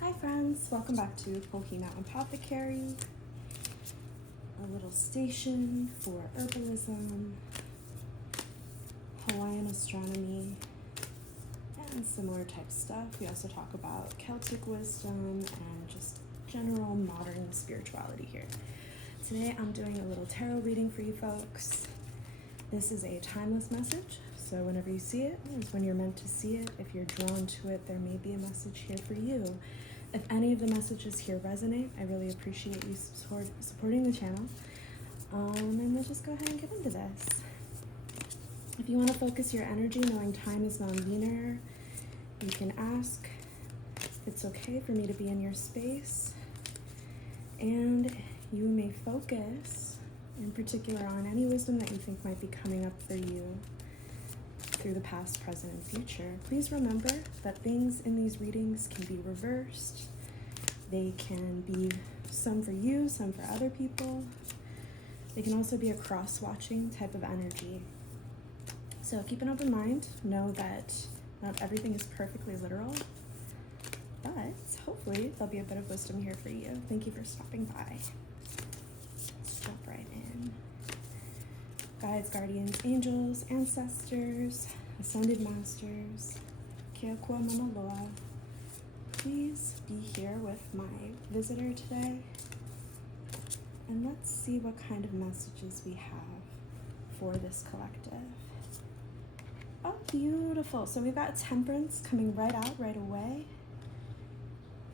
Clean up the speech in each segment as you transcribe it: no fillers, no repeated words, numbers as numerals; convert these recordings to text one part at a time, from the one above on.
Hi friends, welcome back to Kohina Apothecary, a little station for herbalism, Hawaiian astronomy, and similar type stuff. We also talk about Celtic wisdom and just general modern spirituality here. Today I'm doing a little tarot reading for you folks. This is a timeless message, so whenever you see it is when you're meant to see it. If you're drawn to it, there may be a message here for you. If any of the messages here resonate, I really appreciate you supporting the channel. And let's just go ahead and get into this. If you want to focus your energy, knowing time is non-linear, you can ask if it's okay for me to be in your space. And you may focus in particular on any wisdom that you think might be coming up for you through the past, present, and future. Please remember that things in these readings can be reversed. They can be some for you, some for other people. They can also be a cross-watching type of energy. So keep an open mind. Know that not everything is perfectly literal, but hopefully there'll be a bit of wisdom here for you. Thank you for stopping by. Let's jump right in. Guides, guardians, angels, ancestors, ascended masters, Keakua Mama Loa, please be here with my visitor today. And let's see what kind of messages we have for this collective. Oh, beautiful. So we've got Temperance coming right out right away.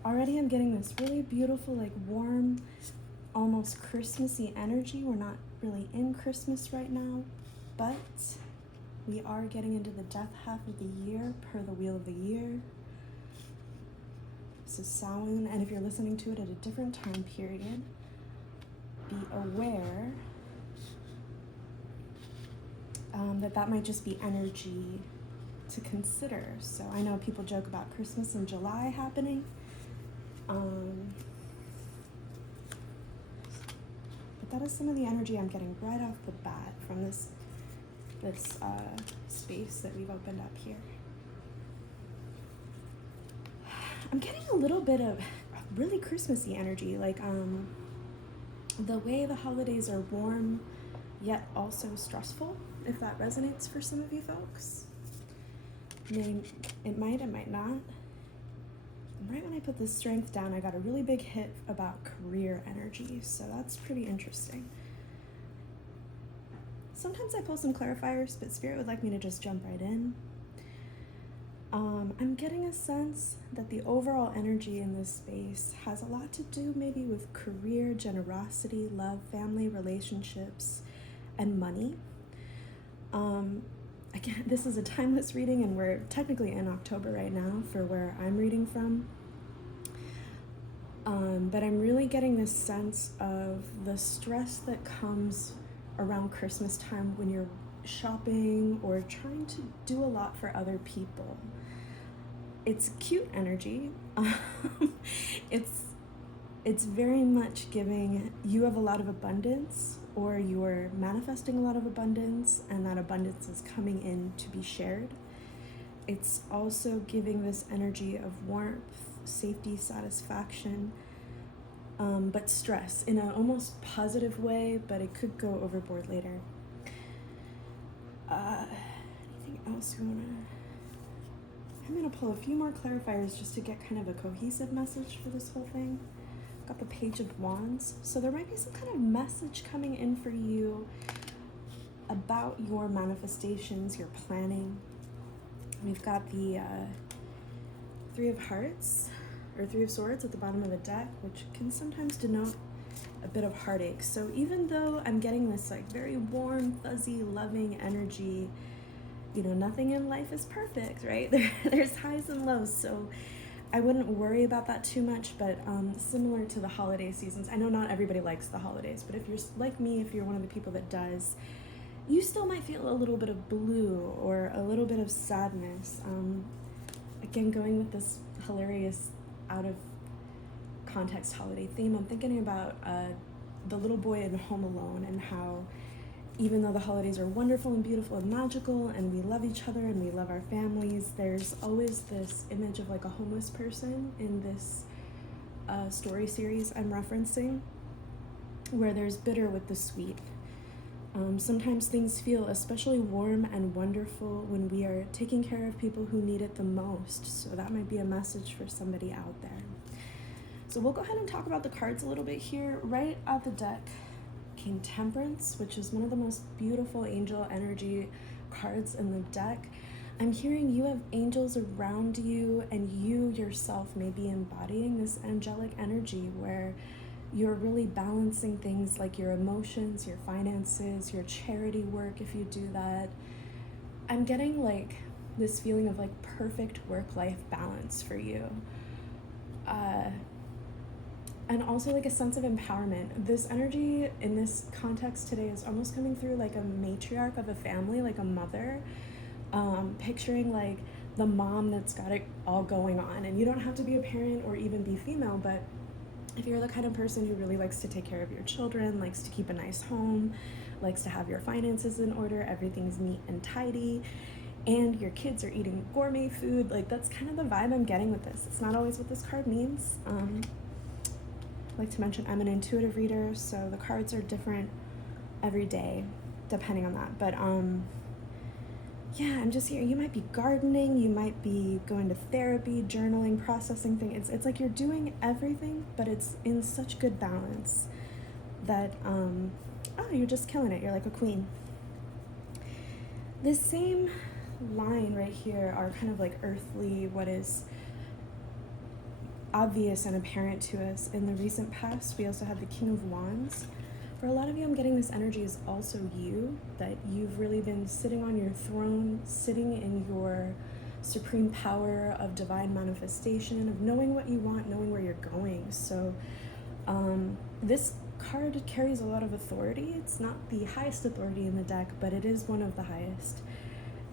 Already I'm getting this really beautiful, like warm, almost Christmassy energy. We're not really in Christmas right now, but we are getting into the death half of the year per the Wheel of the Year. So Samhain, and if you're listening to it at a different time period, be aware that might just be energy to consider. So I know people joke about Christmas in July happening. But that is some of the energy I'm getting right off the bat from this space that we've opened up here. I'm getting a little bit of really Christmassy energy, like the way the holidays are warm yet also stressful, if that resonates for some of you folks. It might not. Right when I put the strength down, I got a really big hit about career energy, so that's pretty interesting. Sometimes I pull some clarifiers, but Spirit would like me to just jump right in. I'm getting a sense that the overall energy in this space has a lot to do maybe with career, generosity, love, family, relationships, and money. Again, this is a timeless reading, and we're technically in October right now for where I'm reading from. But I'm really getting this sense of the stress that comes around Christmas time when you're shopping or trying to do a lot for other people. It's cute energy. It's very much giving you have a lot of abundance, or you're manifesting a lot of abundance, and that abundance is coming in to be shared. It's also giving this energy of warmth, safety, satisfaction, but stress in an almost positive way, but it could go overboard later. Anything else you wanna? I'm gonna pull a few more clarifiers just to get kind of a cohesive message for this whole thing. Got the Page of Wands, so there might be some kind of message coming in for you about your manifestations, your planning. We've got the Three of Hearts, or Three of Swords at the bottom of the deck, which can sometimes denote a bit of heartache. So even though I'm getting this like very warm, fuzzy, loving energy, you know, nothing in life is perfect, right? There's highs and lows, so I wouldn't worry about that too much, but similar to the holiday seasons, I know not everybody likes the holidays, but if you're like me, if you're one of the people that does, you still might feel a little bit of blue or a little bit of sadness. Again, going with this hilarious out of context holiday theme, I'm thinking about the little boy in Home Alone, and how even though the holidays are wonderful and beautiful and magical, and we love each other and we love our families, there's always this image of like a homeless person in this story series I'm referencing, where there's bitter with the sweet. Sometimes things feel especially warm and wonderful when we are taking care of people who need it the most. So that might be a message for somebody out there. So we'll go ahead and talk about the cards a little bit here. Right at the deck came Temperance, which is one of the most beautiful angel energy cards in the deck. I'm hearing you have angels around you, and you yourself may be embodying this angelic energy where you're really balancing things like your emotions, your finances, your charity work if you do that. I'm getting like this feeling of like perfect work-life balance for you. And also like a sense of empowerment. This energy in this context today is almost coming through like a matriarch of a family, like a mother. Picturing like the mom that's got it all going on. And you don't have to be a parent or even be female, but if you're the kind of person who really likes to take care of your children, likes to keep a nice home, likes to have your finances in order, everything's neat and tidy, and your kids are eating gourmet food, like that's kind of the vibe I'm getting with this. It's not always what this card means. I like to mention I'm an intuitive reader, so the cards are different every day depending on that. But yeah, I'm just here. You might be gardening, you might be going to therapy, journaling, processing things. It's like you're doing everything, but it's in such good balance that, you're just killing it. You're like a queen. This same line right here are kind of like earthly, what is obvious and apparent to us in the recent past. We also have the King of Wands. For a lot of you, I'm getting this energy is also you, that you've really been sitting on your throne, sitting in your supreme power of divine manifestation, of knowing what you want, knowing where you're going. So this card carries a lot of authority. It's not the highest authority in the deck, but it is one of the highest.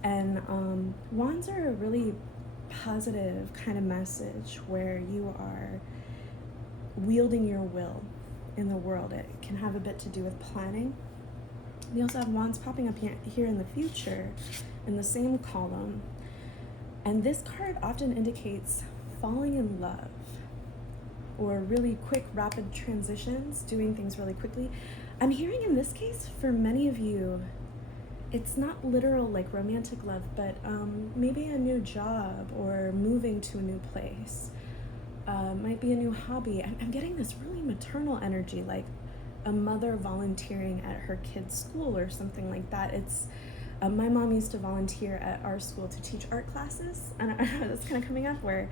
And wands are a really positive kind of message where you are wielding your will in the world. It can have a bit to do with planning. We also have wands popping up here in the future in the same column. And this card often indicates falling in love or really quick, rapid transitions, doing things really quickly. I'm hearing in this case, for many of you, it's not literal like romantic love, but maybe a new job or moving to a new place. Might be a new hobby. I'm getting this really maternal energy, like a mother volunteering at her kid's school or something like that. It's my mom used to volunteer at our school to teach art classes, and that's kind of coming up where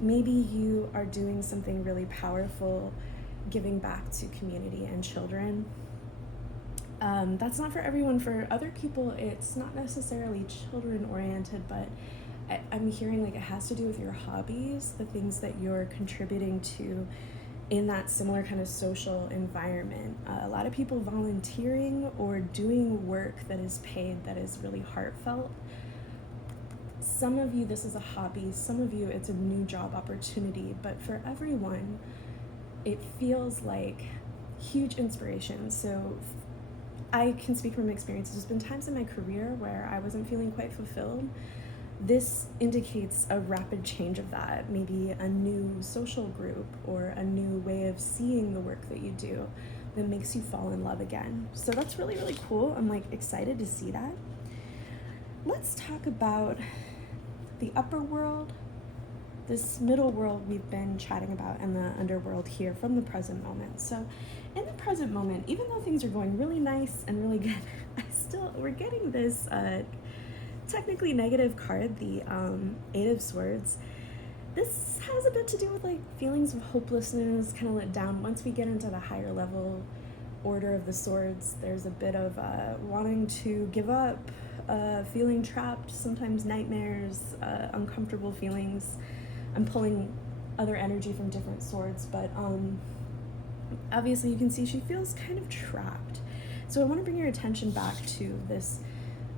maybe you are doing something really powerful, giving back to community and children. That's not for everyone. For other people, it's not necessarily children oriented, but I'm hearing like it has to do with your hobbies, the things that you're contributing to in that similar kind of social environment. A lot of people volunteering or doing work that is paid, that is really heartfelt. Some of you, this is a hobby. Some of you, it's a new job opportunity. But for everyone, it feels like huge inspiration. So I can speak from experience. There's been times in my career where I wasn't feeling quite fulfilled. This indicates a rapid change of that, maybe a new social group or a new way of seeing the work that you do that makes you fall in love again. So that's really, really cool. I'm like excited to see that. Let's talk about the upper world, this middle world we've been chatting about, and the underworld here from the present moment. So in the present moment, even though things are going really nice and really good, we're getting this technically negative card, the Eight of Swords. This has a bit to do with like feelings of hopelessness, kind of let down. Once we get into the higher level order of the swords, there's a bit of wanting to give up, feeling trapped, sometimes nightmares, uncomfortable feelings. I'm pulling other energy from different swords, but obviously you can see she feels kind of trapped. So I want to bring your attention back to this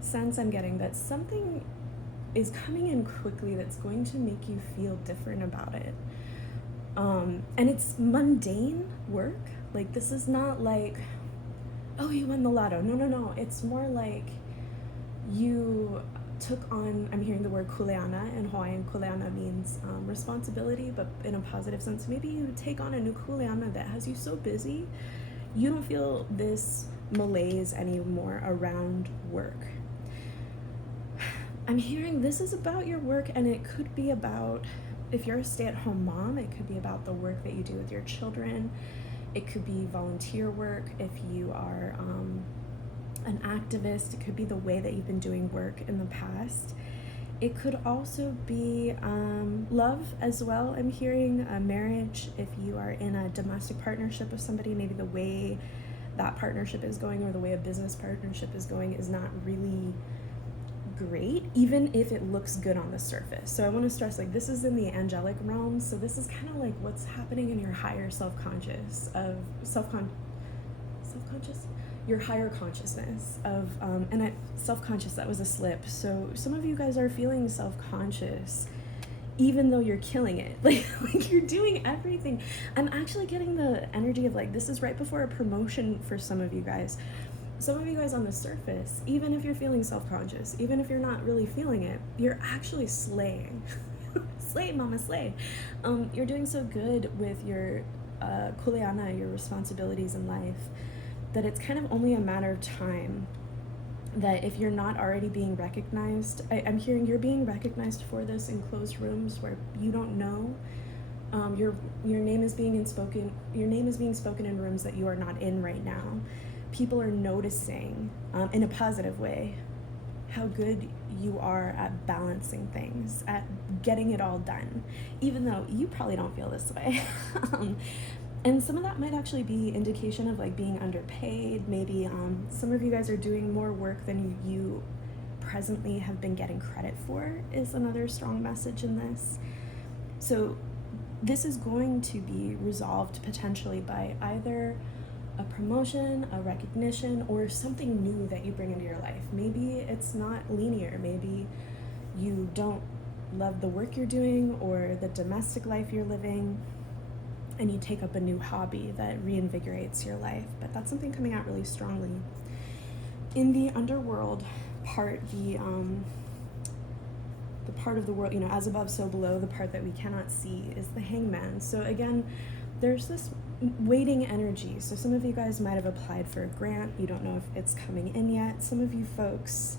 sense I'm getting that something is coming in quickly that's going to make you feel different about it. And it's mundane work. Like, this is not like, oh, you won the lotto. No. It's more like you took on, I'm hearing the word kuleana in Hawaiian. Kuleana means responsibility, but in a positive sense. Maybe you take on a new kuleana that has you so busy, you don't feel this malaise anymore around work. I'm hearing this is about your work, and it could be about, if you're a stay-at-home mom, it could be about the work that you do with your children. It could be volunteer work. If you are an activist, it could be the way that you've been doing work in the past. It could also be love as well. I'm hearing a marriage. If you are in a domestic partnership with somebody, maybe the way that partnership is going or the way a business partnership is going is not really great, even if it looks good on the surface. So I want to stress, like, this is in the angelic realm, so this is kind of like what's happening in your higher self-conscious of self-conscious, your higher consciousness of self-conscious, that was a slip. So some of you guys are feeling self-conscious even though you're killing it. Like you're doing everything. I'm actually getting the energy of, like, this is right before a promotion for some of you guys. Some of you guys on the surface, even if you're feeling self-conscious, even if you're not really feeling it, you're actually slaying. Slay, mama, slay. You're doing so good with your kuleana, your responsibilities in life, that it's kind of only a matter of time that if you're not already being recognized, I'm hearing you're being recognized for this in closed rooms where you don't know. Your name is being spoken in rooms that you are not in right now. People are noticing, in a positive way, how good you are at balancing things, at getting it all done, even though you probably don't feel this way. And some of that might actually be indication of, like, being underpaid. Maybe some of you guys are doing more work than you presently have been getting credit for, is another strong message in this. So this is going to be resolved potentially by either a promotion, a recognition, or something new that you bring into your life. Maybe it's not linear. Maybe you don't love the work you're doing or the domestic life you're living, and you take up a new hobby that reinvigorates your life. But that's something coming out really strongly. In the underworld part, the part of the world, as above, so below, the part that we cannot see is the Hangman. So again, there's this waiting energy. So some of you guys might have applied for a grant. You don't know if it's coming in yet. Some of you folks,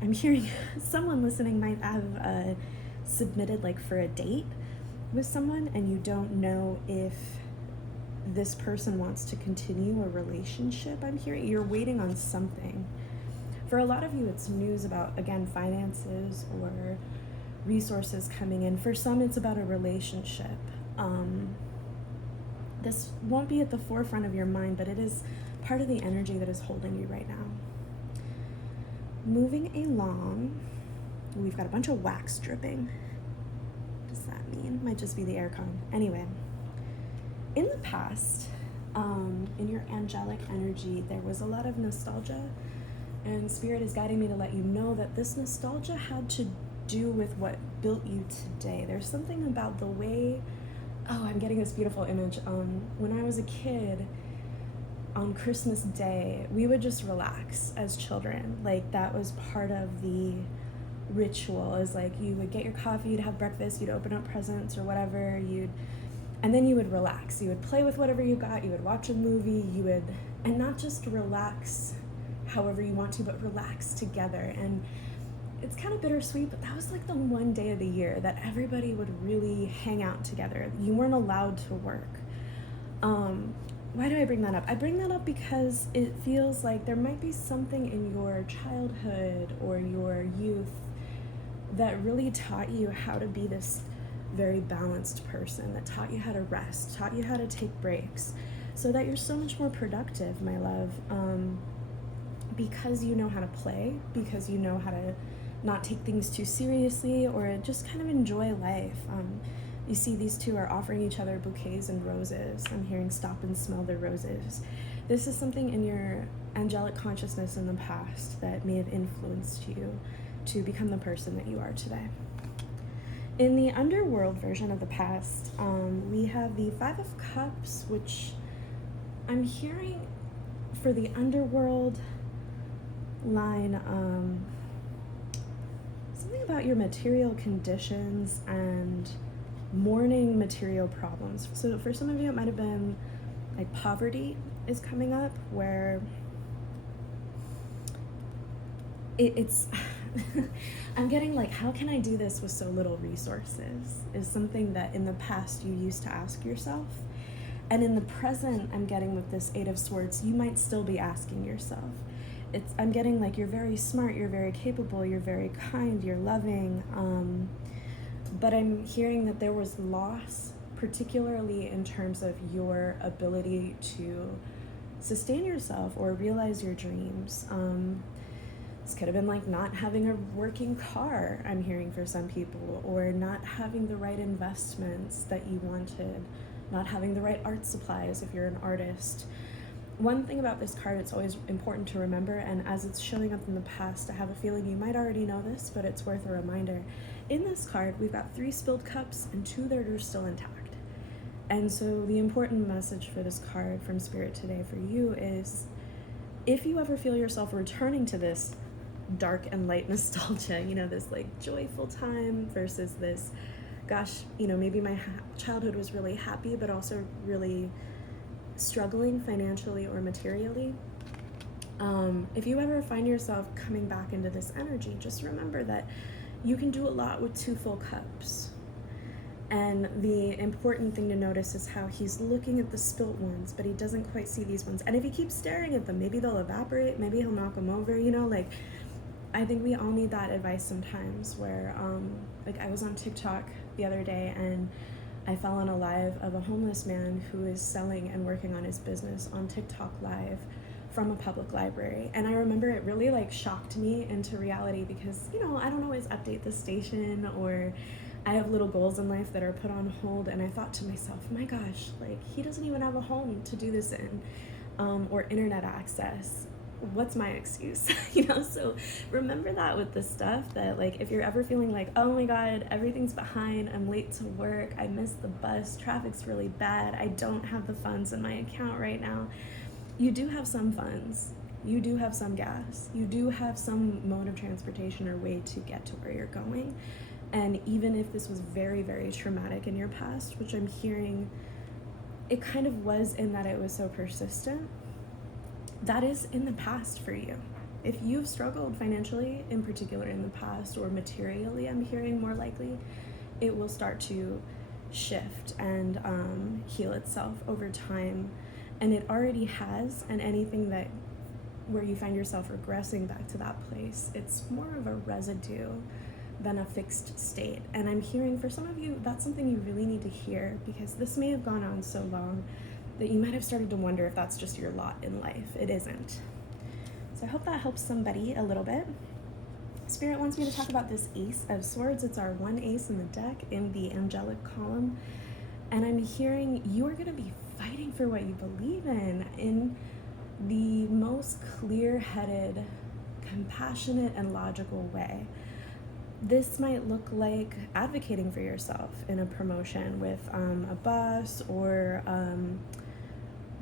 I'm hearing someone listening might have submitted, like, for a date with someone, and you don't know if this person wants to continue a relationship. I'm hearing you're waiting on something. For a lot of you, it's news about, again, finances or resources coming in. For some, it's about a relationship. This won't be at the forefront of your mind, but it is part of the energy that is holding you right now. Moving along, we've got a bunch of wax dripping. What does that mean? Might just be the aircon. Anyway, in the past, in your angelic energy, there was a lot of nostalgia, and Spirit is guiding me to let you know that this nostalgia had to do with what built you today. There's something about the way, I'm getting this beautiful image. When I was a kid, on Christmas Day, we would just relax as children. Like, that was part of the ritual, is like, you would get your coffee, you'd have breakfast, you'd open up presents or whatever, and then you would relax. You would play with whatever you got, you would watch a movie, and not just relax however you want to, but relax together. And it's kind of bittersweet, but that was like the one day of the year that everybody would really hang out together. You weren't allowed to work. Why do I bring that up? I bring that up because it feels like there might be something in your childhood or your youth that really taught you how to be this very balanced person, that taught you how to rest, taught you how to take breaks, so that you're so much more productive, my love, because you know how to play, because you know how to not take things too seriously, or just kind of enjoy life. You see these two are offering each other bouquets and roses. I'm hearing stop and smell the roses. This is something in your angelic consciousness in the past that may have influenced you to become the person that you are today. In the underworld version of the past, we have the Five of Cups, which I'm hearing for the underworld line, something about your material conditions and mourning material problems. So for some of you, it might have been like poverty is coming up, where it's I'm getting like, how can I do this with so little resources, is something that in the past you used to ask yourself. And in the present, I'm getting with this Eight of Swords, you might still be asking yourself. I'm getting like, you're very smart, you're very capable, you're very kind, you're loving, but I'm hearing that there was loss, particularly in terms of your ability to sustain yourself or realize your dreams. This could have been like not having a working car, I'm hearing for some people, or not having the right investments that you wanted, not having the right art supplies if you're an artist. One thing about this card, it's always important to remember, and as it's showing up in the past, I have a feeling you might already know this, but it's worth a reminder. In this card, we've got 3 spilled cups and 2 that are still intact. And so the important message for this card from Spirit today for you is, if you ever feel yourself returning to this dark and light nostalgia, this like joyful time versus this, gosh, maybe my childhood was really happy, but also really struggling financially or materially. If you ever find yourself coming back into this energy, just remember that you can do a lot with 2 full cups. And the important thing to notice is how he's looking at the spilt ones, but he doesn't quite see these ones. And if he keeps staring at them, maybe they'll evaporate, maybe he'll knock them over, like, I think we all need that advice sometimes, where, like, I was on TikTok the other day and I fell on a live of a homeless man who is selling and working on his business on TikTok live from a public library. And I remember it really like shocked me into reality because, I don't always update the station, or I have little goals in life that are put on hold. And I thought to myself, my gosh, like, he doesn't even have a home to do this in, or internet access. What's my excuse? So remember that with this stuff, that like, if you're ever feeling like, oh my God, everything's behind, I'm late to work, I missed the bus, traffic's really bad, I don't have the funds in my account right now, you do have some funds, you do have some gas, you do have some mode of transportation or way to get to where you're going. And even if this was very, very traumatic in your past, which I'm hearing it kind of was, in that it was so persistent, that is in the past for you. If you've struggled financially, in particular in the past, or materially, I'm hearing more likely, it will start to shift and heal itself over time. And it already has, and anything that where you find yourself regressing back to that place, it's more of a residue than a fixed state. And I'm hearing for some of you, that's something you really need to hear, because this may have gone on so long that you might have started to wonder if that's just your lot in life. It isn't. So I hope that helps somebody a little bit. Spirit wants me to talk about this Ace of Swords. It's our 1 ace in the deck in the angelic column. And I'm hearing you are going to be fighting for what you believe in the most clear-headed, compassionate, and logical way. This might look like advocating for yourself in a promotion with a boss, or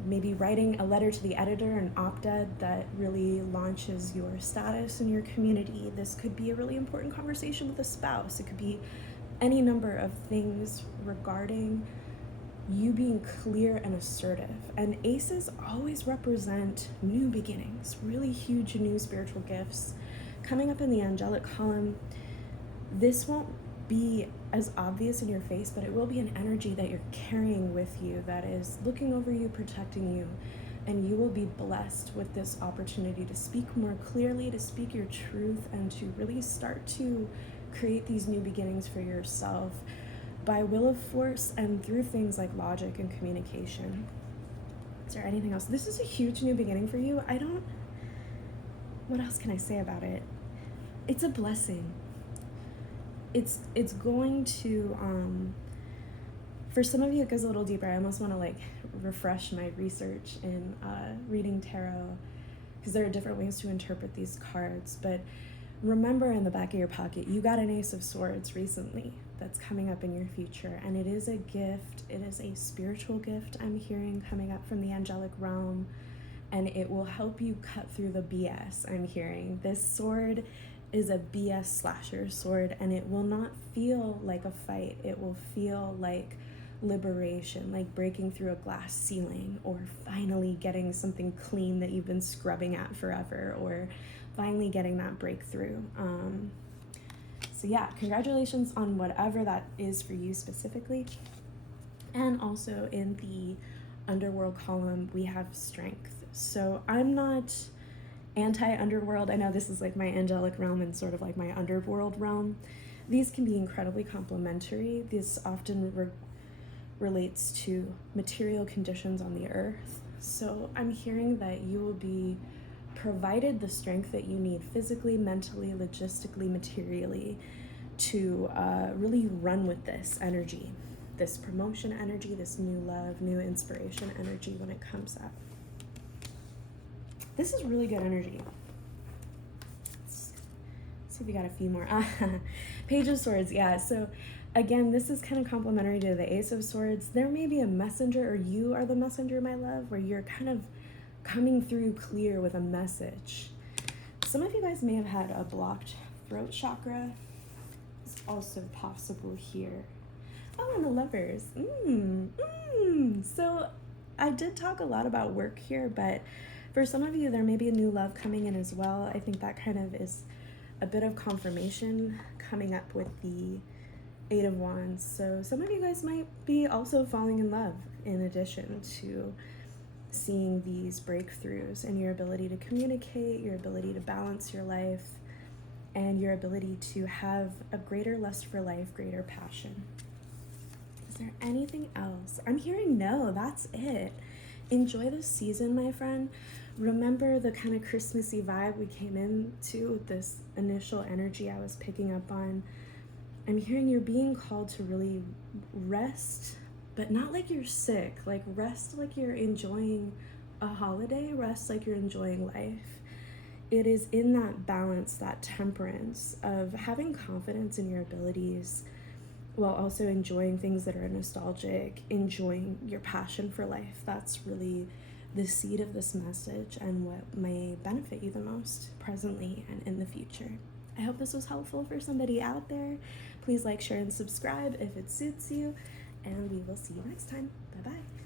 maybe writing a letter to the editor, an op-ed that really launches your status in your community. This could be a really important conversation with a spouse. It could be any number of things regarding you being clear and assertive. And aces always represent new beginnings, really huge new spiritual gifts. Coming up in the angelic column, this won't be as obvious in your face, but it will be an energy that you're carrying with you that is looking over you, protecting you, and you will be blessed with this opportunity to speak more clearly, to speak your truth, and to really start to create these new beginnings for yourself by will of force and through things like logic and communication. Is there anything else? This is a huge new beginning for you. What else can I say about it? It's a blessing. It's going to, for some of you it goes a little deeper. I almost want to like refresh my research in reading tarot, because there are different ways to interpret these cards. But remember, in the back of your pocket, you got an Ace of Swords recently that's coming up in your future, and it is a gift. It is a spiritual gift I'm hearing coming up from the angelic realm, and it will help you cut through the BS. I'm hearing this sword is a BS slasher sword, and it will not feel like a fight. It will feel like liberation, like breaking through a glass ceiling, or finally getting something clean that you've been scrubbing at forever, or finally getting that breakthrough. So yeah, congratulations on whatever that is for you specifically. And also in the underworld column, we have strength. So I'm not anti-underworld. I know this is like my angelic realm and sort of like my underworld realm. These can be incredibly complementary. This often relates to material conditions on the earth. So I'm hearing that you will be provided the strength that you need physically, mentally, logistically, materially to really run with this energy, this promotion energy, this new love, new inspiration energy when it comes up. This is really good energy. Let's see if we got a few more. Page of Swords, yeah. So again, this is kind of complementary to the Ace of Swords. There may be a messenger, or you are the messenger, my love, where you're kind of coming through clear with a message. Some of you guys may have had a blocked throat chakra. It's also possible here. Oh, and the Lovers. So I did talk a lot about work here, but for some of you, there may be a new love coming in as well. I think that kind of is a bit of confirmation coming up with the Eight of Wands. So some of you guys might be also falling in love in addition to seeing these breakthroughs and your ability to communicate, your ability to balance your life, and your ability to have a greater lust for life, greater passion. Is there anything else? I'm hearing no, that's it. Enjoy this season, my friend. Remember the kind of Christmassy vibe we came into with this initial energy I was picking up on. I'm hearing you're being called to really rest, but not like you're sick. Like rest like you're enjoying a holiday, rest like you're enjoying life. It is in that balance, that temperance of having confidence in your abilities while also enjoying things that are nostalgic, enjoying your passion for life. That's really the seed of this message and what may benefit you the most presently and in the future. I hope this was helpful for somebody out there. Please like, share, and subscribe if it suits you, and we will see you next time. Bye-bye.